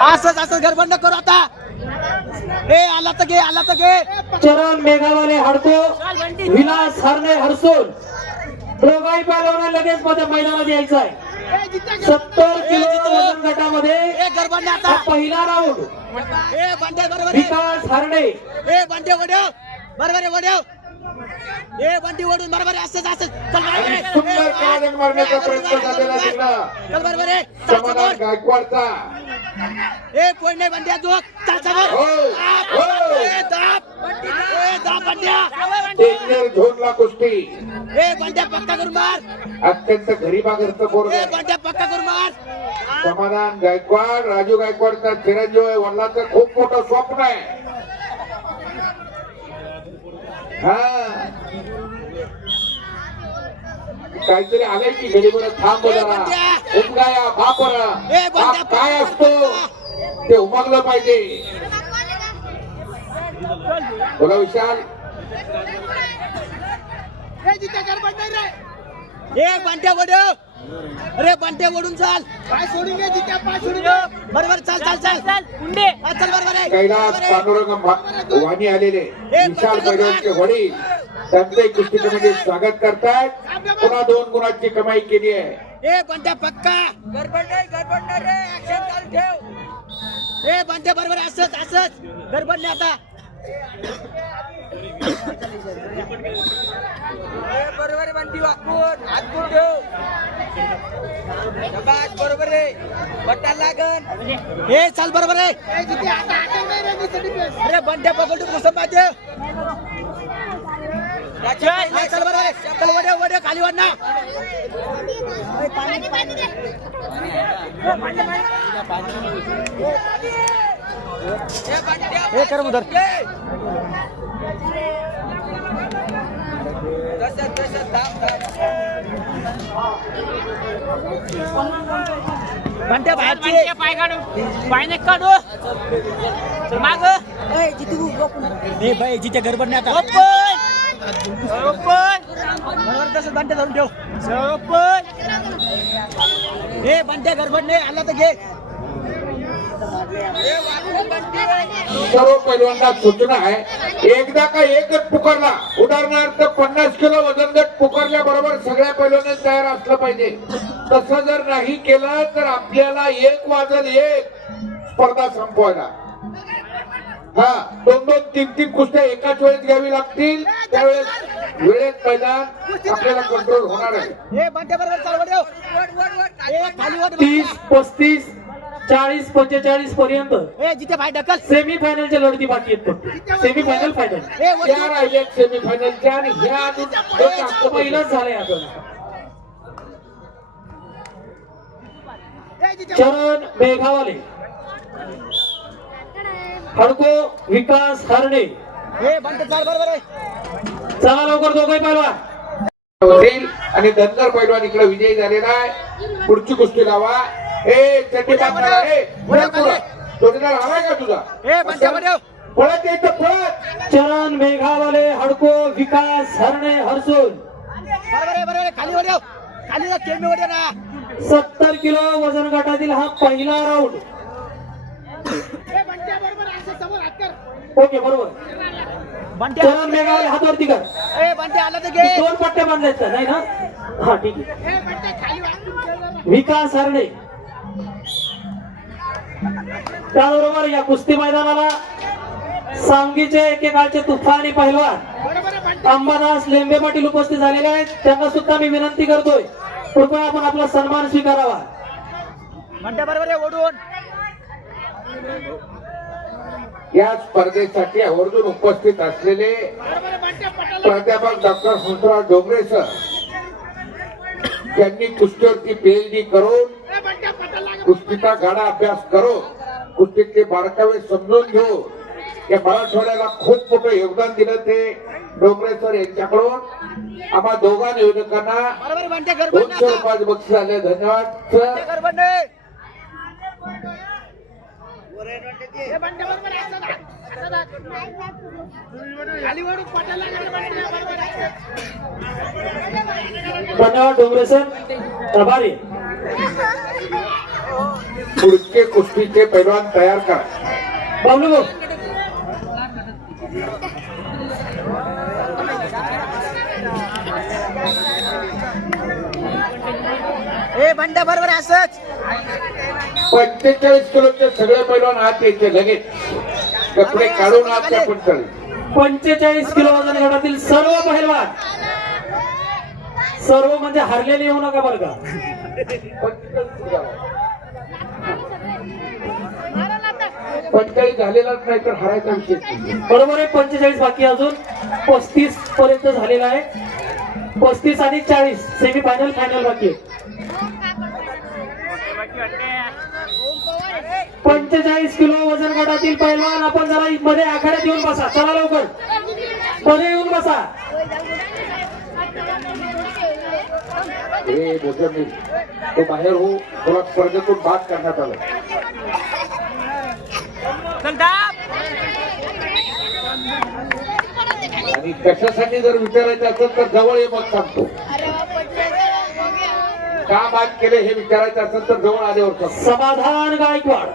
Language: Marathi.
असंच असं गडबड न करू आता. ए आला तर घे आला तर घे. चरण मेघावाले हडको विलास हरणे हरसोल दोघाही पैलवाना लगेच मध्ये मैदानात यायचं आहे. सत्तर किलो वजन गटामध्ये हा पहिला राऊंड ए बंडे बरोबर. विकास हरणे. ए बंडे वडव. बरोबर आहे वडव. ए बंडी ओढून बरोबर असंच असंच. चल बरोबर आहे. बरोबर गायकवाडचा. ए कोण नाही बंड्या समोर हो. हो. ए दाब. ए दाब बंड्या. डेंजर झोनला कुस्ती. ए बंड्या पक्का करून मार. अत्यंत गरीबाग्रस्त पोरग. ए आहे. बंड्या पक्का करून मार. समाधान गायकवाड राजू गायकवाडचा चिरंजीव आहे. वडिलांचं खूप मोठं स्वप्न आहे. हा. काहीतरी आलंय की घरी बरं. थांब जरा. बंड्या. उमगाया बापरा काय असतो? ते उमगलं पाहिजे. बोला विशाल. ए बंट्या वडव अरे बंट्या ओढून चाल. पाय सोडून घे जित्या पाय सोडून घे बरोबर चाल चाल चाल. हा, चल बरोबर आहे. कैलास बरोबर आहे. पांडुरंग वाणी आलेले. विशाल पैलवानचे वडील. त्यांचे कुस्ती कमिटी स्वागत करतायत. पुन्हा दोन गुणांची कमाई केली आहे. ए बंट्या पक्का. गडबड नाही गडबड नाही रे. ऍक्शन चालू ठेव. ए बंट्या बरोबर असंच असंच. गडबड नाही आता. बरोबर आहे बंटी वाकून हात ठेव. शाबास, बरोबर आहे. बट्टा लागन. ए चाल बरोबर आहे. अरे बंट्या पकडू पुस्तक पाहिजे चल बरोबर आहे. चल वड्या वड्या खाली ना. हे कर उधर. घंट्या बाहेरचे पाय काढू पायने काढू. माग. हे बाई जिथे गडबड नाही आता. ओपन ओपन बरोबर तसं घंटे धरून ठेव. ओपन हे बंट्या गडबड नाही. आला तर घे. सर्व पैलवानांना सूचना आहे. एकदा का एक गट पुकारला उदाहरणार्थ पन्नास किलो वजन गट पुकारल्याबरोबर सगळ्या पैलवानांनी तयार असलं पाहिजे. तसं जर नाही केलं तर आपल्याला एक वाजल एक स्पर्धा संपवायला. हा दोन दोन तीन तीन कुस्त्या एकाच वेळेस घ्यावी लागतील. त्यावेळेस वेळेत मैदान आपल्याला कंट्रोल होणार आहे. हे बरोबर तीस पस्तीस चाळीस पंचेचाळीस पर्यंत. ए जिथे भाई ढकल. सेमी फायनलच्या लढती बाकी आहेत फक्त. Semi final final. त्या राहिल्यात सेमीफायनलच्या आणि ह्या अजून पहिलंच झालंय आता. चरण मेघावाले. हडको विकास हरणे. हे चाल बरोबर आहे चला लवकर दोघे पालवा होतील आणि धनगर पैलवान इकडे विजयी झालेला आहे. पुढची कुस्ती लावा. ए चड्डी बांधणारा ए पुढे. पुढे जोडीदार हवाय का तुझा? ए बंट्या वडव पळत यायचं पळत. चरण मेघावाले हडको विकास हरणे हरसोल बरोबर बरोबर खाली खाली जा ना सत्तर किलो वजन गटातील हा पहिला राऊंड ओके बरोबर. चरण मेघावाले हातवरती कर. ए आला तर घे. दोन पट्टे बांधायचं नाही ना? हा ठीक आहे. विकास हरणे. त्याबरोबर या कुस्ती मैदानाला सांगीचे एकेकाळचे तुफानी पहिलवान अंबादास लेंबे पाटील उपस्थित झालेले आहेत. त्यांना सुद्धा मी विनंती करतोय. कृपया आपण आपला सन्मान स्वीकारावा. या स्पर्धेसाठी आवर्जून उपस्थित असलेले प्राध्यापक डॉक्टर हंसराव डोंगरे सर. यांनी कुस्तीवरती पीएचडी करून कुस्तीचा गाडा अभ्यास करून कुस्तीतले बारकावे समजून घेऊन या मराठवाड्याला खूप मोठं योगदान दिलं ते डोंगरे सर यांच्याकडून. आम्हा दोघा गडबड दोनशे. रुपयाचे बक्षीस आले धन्यवाद. धन्यवाद डोंगरे सर प्रभारी. पुढचे कुस्तीचे पैलवान तयार करा. बाबलू भाऊ. ए बंड्या बरोबर असंच. पंचेचाळीस किलोचे सगळे पैलवान आत यायचे लगेच. कपडे काढून आत त्या पंचाळीस पंचेचाळीस किलो वजन गटातील सर्व पहिलवान सर्व म्हणजे हरलेले येऊ नका बरं का. पंचाळीस झालेलाच नाही तर हरायचा विषय. बरोबर आहे पंचेचाळीस बाकी अजून. पस्तीस पर्यंत झालेला आहे. पस्तीस आणि चाळीस सेमी फायनल फायनल बाकी. पंचेचाळीस किलो वजन गटातील पैलवान आपण जरा मध्ये आखाड्यात येऊन बसा. चला लवकर. मध्ये येऊन बसा. हे तो बाहेर हो तुला स्पर्धेतून बाद करण्यात आलं चल दाब आणि कशासाठी जर विचारायचं असेल तर जवळ ये मग सांगतो. का बाद केले हे विचारायचं असेल तर जवळ आल्यावर समाधान गायकवाड.